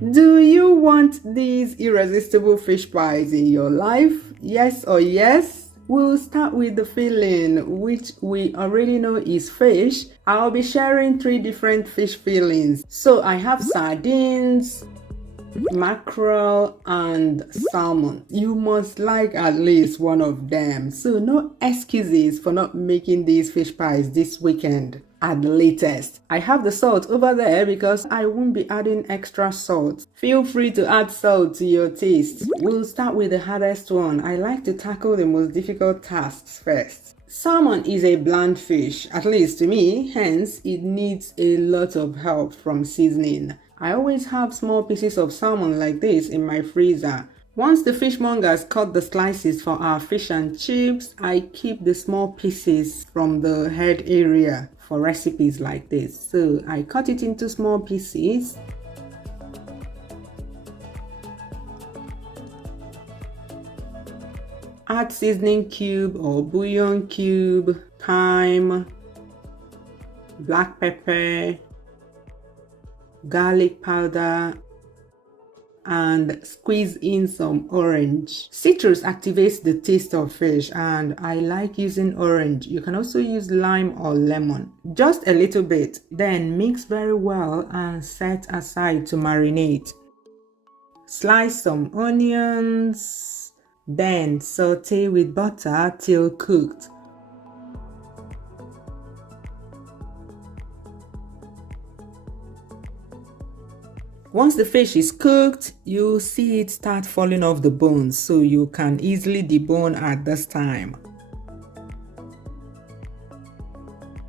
Do you want these irresistible fish pies in your life? Yes or yes? We'll start with the filling, which we already know is fish. I'll be sharing 3 different fish fillings. So I have sardines, mackerel, and salmon. You must like at least one of them. So no excuses for not making these fish pies this weekend at the latest. I have the salt over there because I won't be adding extra salt. Feel free to add salt to your taste. We'll start with the hardest one. I like to tackle the most difficult tasks first. Salmon is a bland fish, at least to me, hence it needs a lot of help from seasoning. I always have small pieces of salmon like this in my freezer. Once the fishmongers cut the slices for our fish and chips, I keep the small pieces from the head area for recipes like this. So I cut it into small pieces. Add seasoning cube or bouillon cube, thyme, black pepper, garlic powder, and squeeze in some orange. Citrus activates the taste of fish and I like using orange. You can also use lime or lemon. Just a little bit, then mix very well and set aside to marinate. Slice some onions, then saute with butter till cooked. Once the fish is cooked, you'll see it start falling off the bones, so you can easily debone at this time.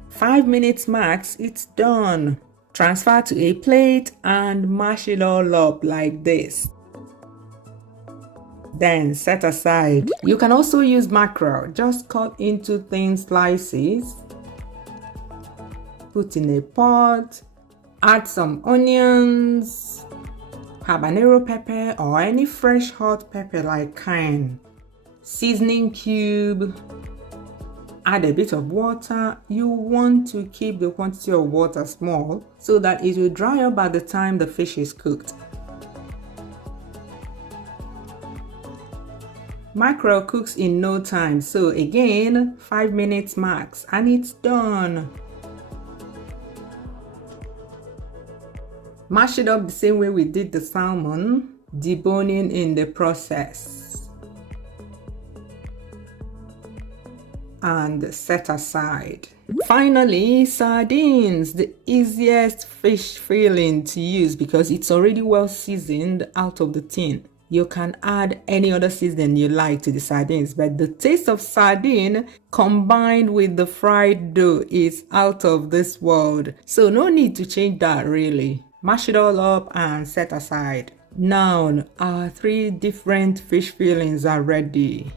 5 minutes max, it's done. Transfer to a plate and mash it all up like this. Then set aside. You can also use mackerel, just cut into thin slices. Put in a pot. Add some onions, habanero pepper or any fresh hot pepper like cayenne, seasoning cube, add a bit of water. You want to keep the quantity of water small so that it will dry up by the time the fish is cooked. Mackerel cooks in no time, so again 5 minutes max and it's done. Mash it up the same way we did the salmon, deboning in the process. And set aside. Finally, sardines, the easiest fish filling to use because it's already well seasoned out of the tin. You can add any other seasoning you like to the sardines, but the taste of sardine combined with the fried dough is out of this world. So no need to change that really. Mash it all up and set aside. Now, our 3 different fish fillings are ready.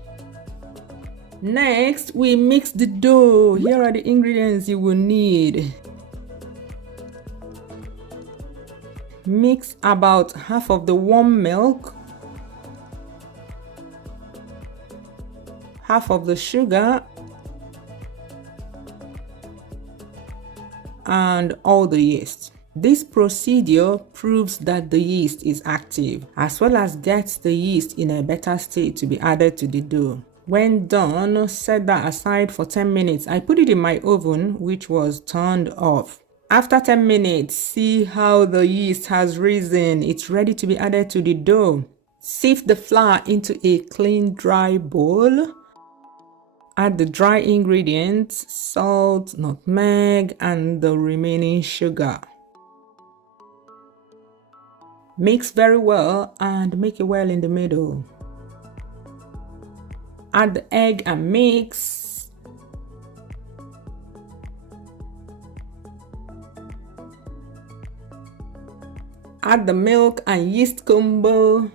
Next, we mix the dough. Here are the ingredients you will need. Mix about half of the warm milk, half of the sugar, and all the yeast. This procedure proves that the yeast is active, as well as gets the yeast in a better state to be added to the dough. When done, set that aside for 10 minutes. I put it in my oven, which was turned off. After 10 minutes, see how the yeast has risen. It's ready to be added to the dough. Sift the flour into a clean, dry bowl. Add the dry ingredients, salt, nutmeg, and the remaining sugar. Mix very well and make a well in the middle. Add the egg and mix. Add the milk and yeast combo.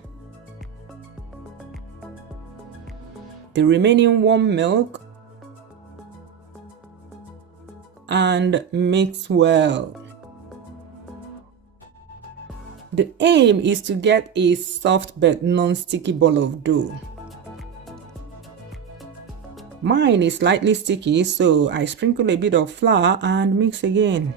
The remaining warm milk. And mix well. The aim is to get a soft but non-sticky ball of dough. Mine is slightly sticky, so I sprinkle a bit of flour and mix again.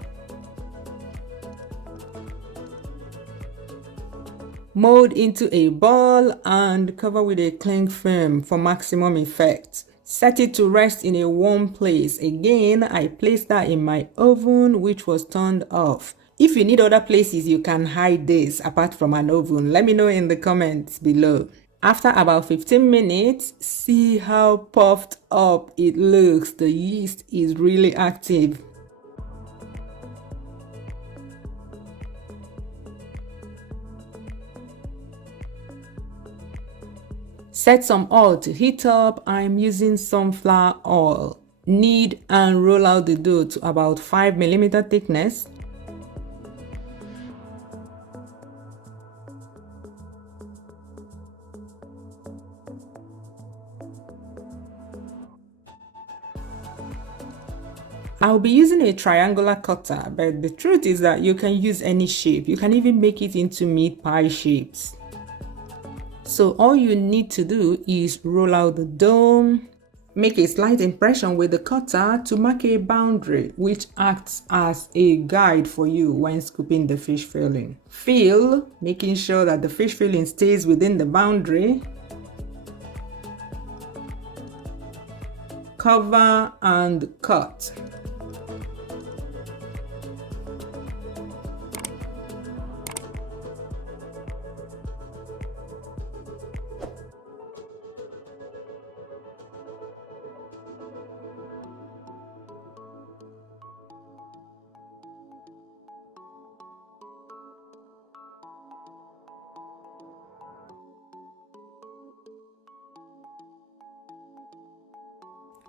Mold into a ball and cover with a cling film for maximum effect. Set it to rest in a warm place. Again, I placed that in my oven, which was turned off. If you need other places you can hide this apart from an oven, let me know in the comments below. After about 15 minutes, see how puffed up it looks. The yeast is really active. Set some oil to heat up. I'm using sunflower oil. Knead and roll out the dough to about 5mm thickness. I'll be using a triangular cutter, but the truth is that you can use any shape. You can even make it into meat pie shapes. So all you need to do is roll out the dough, make a slight impression with the cutter to mark a boundary, which acts as a guide for you when scooping the fish filling. Fill, making sure that the fish filling stays within the boundary. Cover and cut.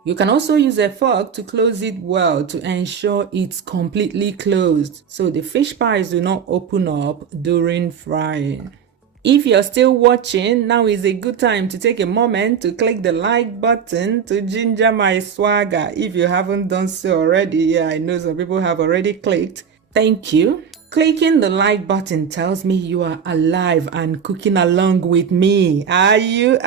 You can also use a fork to close it well to ensure it's completely closed so the fish pies do not open up during frying. If you're still watching, now is a good time to take a moment to click the like button to ginger my swagger. If you haven't done so already, yeah, I know some people have already clicked. Thank you. Clicking the like button tells me you are alive and cooking along with me. Are you?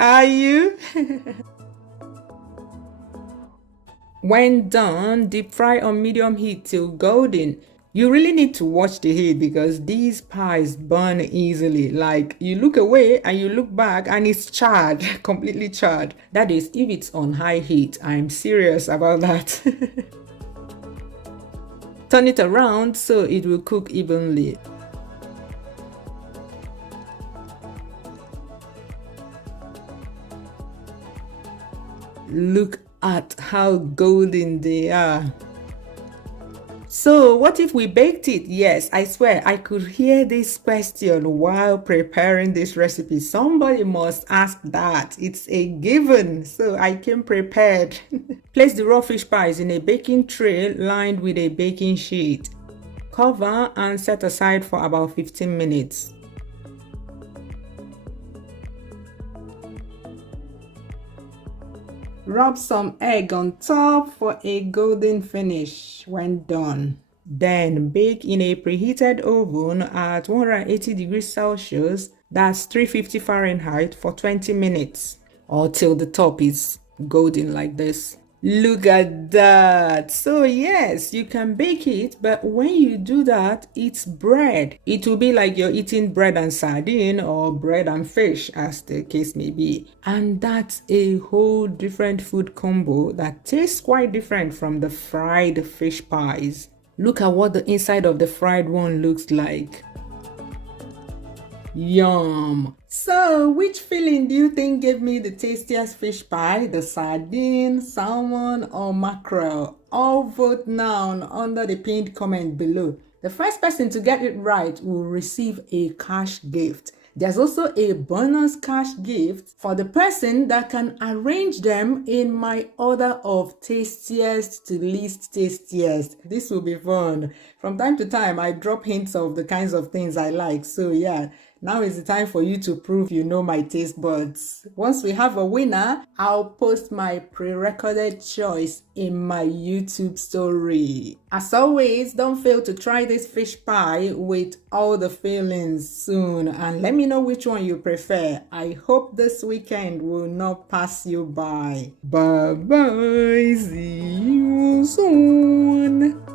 When done, deep fry on medium heat till golden. You really need to watch the heat because these pies burn easily. Like you look away and you look back and it's charred, completely charred. That is if it's on high heat. I'm serious about that. Turn it around so it will cook evenly. Look at how golden they are. So what if we baked it? Yes, I swear I could hear this question while preparing this recipe. Somebody must ask that. It's a given. So I came prepared. Place the raw fish pies in a baking tray lined with a baking sheet. Cover and set aside for about 15 minutes. Rub some egg on top for a golden finish when done. Then bake in a preheated oven at 180 degrees Celsius, that's 350 Fahrenheit, for 20 minutes or till the top is golden like this. Look at that. So yes, you can bake it, but when you do that, it's bread. It will be like you're eating bread and sardine or bread and fish, as the case may be. And that's a whole different food combo that tastes quite different from the fried fish pies. Look at what the inside of the fried one looks like. Yum! So, which filling do you think gave me the tastiest fish pie? The sardine, salmon, or mackerel? All vote now under the pinned comment below. The first person to get it right will receive a cash gift. There's also a bonus cash gift for the person that can arrange them in my order of tastiest to least tastiest. This will be fun. From time to time, I drop hints of the kinds of things I like. So yeah, now is the time for you to prove you know my taste buds. Once we have a winner, I'll post my pre-recorded choice in my YouTube story. As always, don't fail to try this fish pie with all the fillings soon and let me know which one you prefer. I hope this weekend will not pass you by. Bye bye, see you soon.